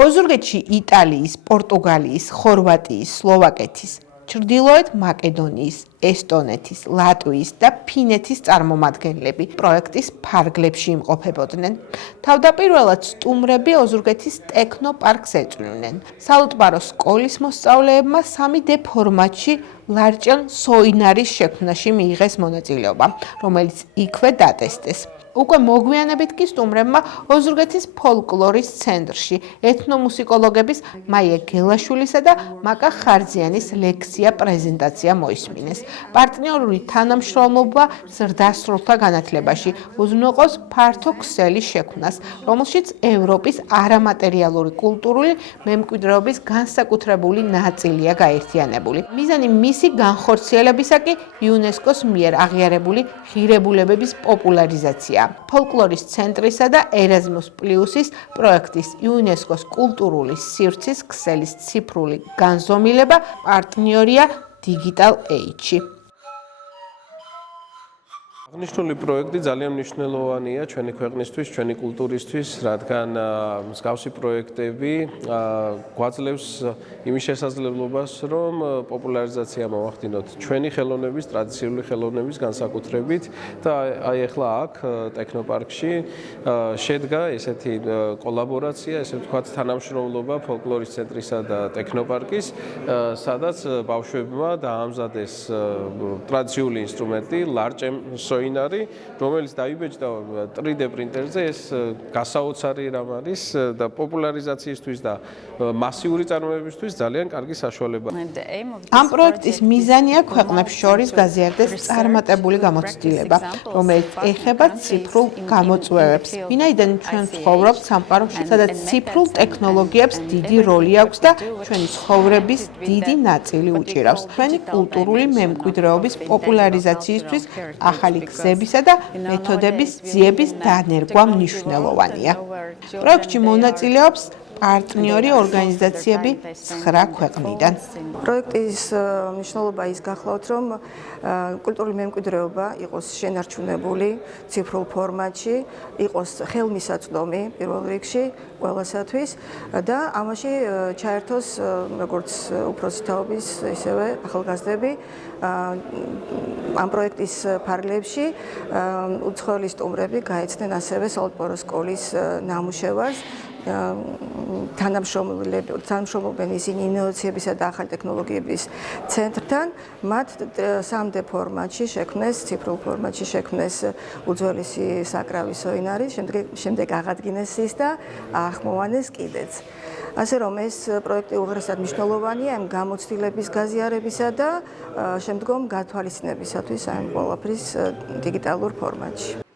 ოზურგეთში იტალიის, პორტუგალიის, ხორვატიის, სლოვაკეთის, ჩრდილოეთ მაკედონიის, ესტონეთის, ლატვიის და ფინეთის წარმომადგენლები პროექტის ფარგლებში იმყოფებოდნენ. თავდაპირველად სტუმრები ოზურგეთის ტექნოპარკს ეწვივნენ. საალტბარო სკოლის მოსწავლეებმა 3D ფორმატში ლარჭენ სოინარის შექმნაში მიიღეს მონაწილეობა, რომელიც იქვე დატესტეს. უკვე მოგვიანებით კი სტუმრებმა ოზურგეთის ფოლკლორის ცენტრში ეთნომუსიკოლოგების მაია გელაშვილისა და მაკა ხარძიანის ლექცია პრეზენტაცია მოისმინეს. პარტნიორული თანამშრომლობა ზრდასრულთა განათლებაში უზრუნველყოფს ფართო ქსელის შექმნას, რომელშიც ევროპის არამატერიალური კულტურული მემკვიდრეობის განსაკუთრებული ნაწილია გაერთიანებული. მიზანი მისი განხორციელებისა კი იუნესკოს მიერ აღიარებული ღირებულებების პოპულარიზაცია. ფოლკლორის ცენტრისა და ერაზმუს პლუსის პროექტის იუნესკოს კულტურული სივრცის ქსელის ციფრული განზომილება პარტნიორია Digital Age. აღნიშნული პროექტი ძალიან მნიშვნელოვანია ჩვენი ქვეყნისთვის, ჩვენი კულტურისთვის, რადგან მსგავსი პროექტები გვაძლევს იმის შესაძლებლობას, რომ პოპულარიზაცია მოვახდინოთ ჩვენი ხელოვნების, ტრადიციული ხელოვნების განსაკუთრებით და აი ახლა აქ ტექნოპარკში შედგა ესეთი კოლაბორაცია, ესე ვთქვათ, თანამშრომლობა ფოლკლორის ცენტრისა და ტექნოპარკის, სადაც ბავშვებმა დაამზადეს ტრადიციული ინსტრუმენტი, ლარჭემ სოინარი, რომელიც დაიბეჭდა 3D პრინტერზე, ეს გასაოცარი რამ არის და პოპულარიზაციისთვის და მასიური წარმოებისთვის ძალიან კარგი საშუალებაა. ამ პროექტის მიზანია ქვეყნებს შორის გაზიარდეს წარმატებული გამოცდილება, რომელიც ეხება ციფრულ გამოწვევებს. ვინაიდან ჩვენ ცხოვრობთ სამყაროში, სადაც ციფრულ ტექნოლოგიებს დიდი როლი აქვს და ჩვენი ცხოვრების დიდი ნაწილი უჭირავს. ჩვენი კულტურული მემკვიდრეობის პოპულარიზაციისთვის ახალი გზებისა და მეთოდების ძიების დანერგვა მნიშვნელოვანია. პროექტში მონაწილეობს პარტნიორი ორგანიზაციები 9 ქვეყნიდან. პროექტის მნიშვნელობა ის გახლავთ, რომ კულტურული მემკვიდრეობა იყოს შენარჩუნებული ციფრულ ფორმატში, იყოს ხელმისაწვდომი პირველ რიგში ყველასათვის და ამაში ჩაერთოს როგორც უფროსი თაობის, ისევე ახალგაზრდები ამ პროექტის ფარგლებში უცხოელი სტუმრები გაეცნენ ასევე საალტბარო სკოლის ნამუშევარს. თანამშრომლობენ ისინი ინოვაციებისა და ახალი ტექნოლოგიების ცენტრთან, მათ 3D ფორმატში შექმნეს, ციფრულ ფორმატში შექმნეს უძველესი საკრავი სოინარი, შემდეგ აღადგინეს ის და აახმოვანეს კიდეც. ასე რომ ეს პროექტი უღრესად მნიშვნელოვანია ამ გამოცდილების გაზიარებისა და შემდგომ გათვალისწინებისათვის ამ ყველაფრის დიგიტალურ ფორმატში.